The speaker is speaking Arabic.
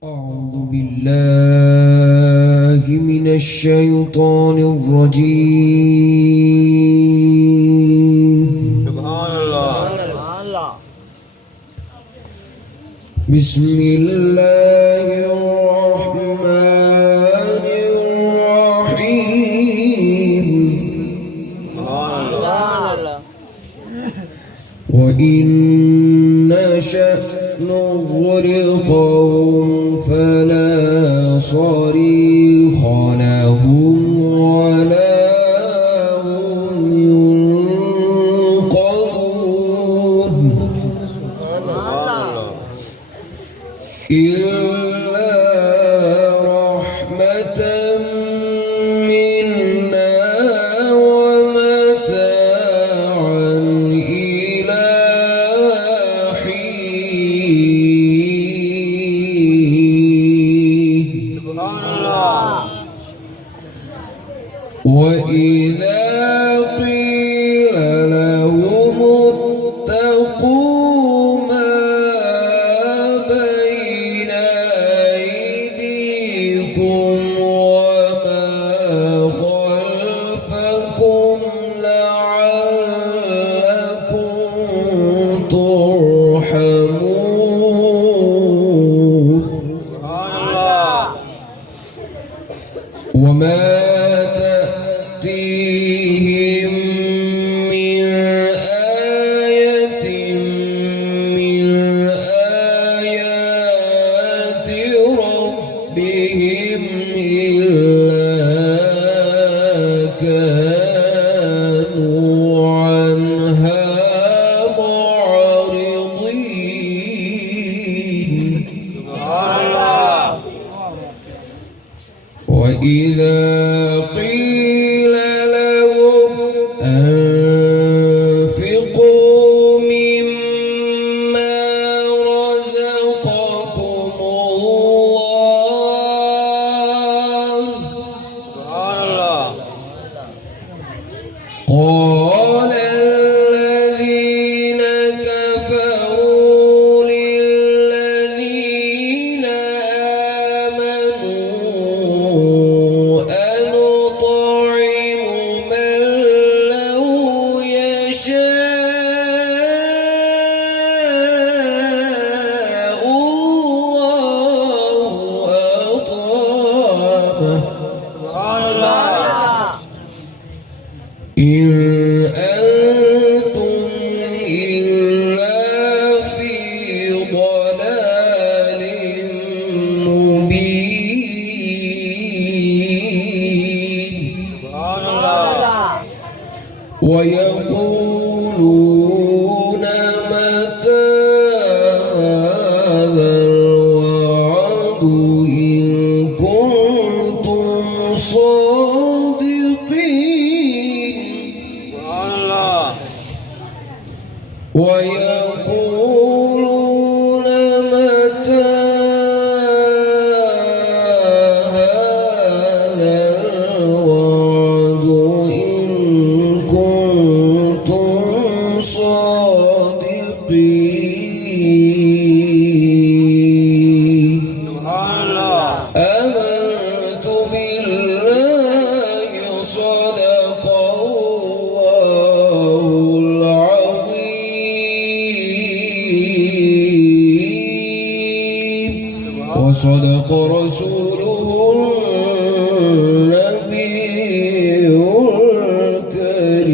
أعوذ بالله من الشيطان الرجيم. سبحان الله. بسم الله الرحمن الرحيم. وإن نشأ نغرقهم فلا صريخ لهم ولا هم ينقذون إلا رحمة منا ومتاعا إلى وإذا قيل لهم اتقوا ما بين أيديكم وما خلفكم لعلكم ترحمون وما تأتيهم من آية من آيات ربهم إلا كانوا عنها معرضين. وإذا قيل لهم أنفقوا مما رزقكم الله قال الذين كفروا للذين آمنوا أنطعم من لو يشاء الله أطعمه إن أنتم إلا في ضلال مبين. ويقولون متى هذا الوعد إن كنتم صادقين. ويقولون متى هذا الوعد إن كنتم صادقين. آمنت بالله صدق الله العظيم وصدق رسوله النبي الكريم.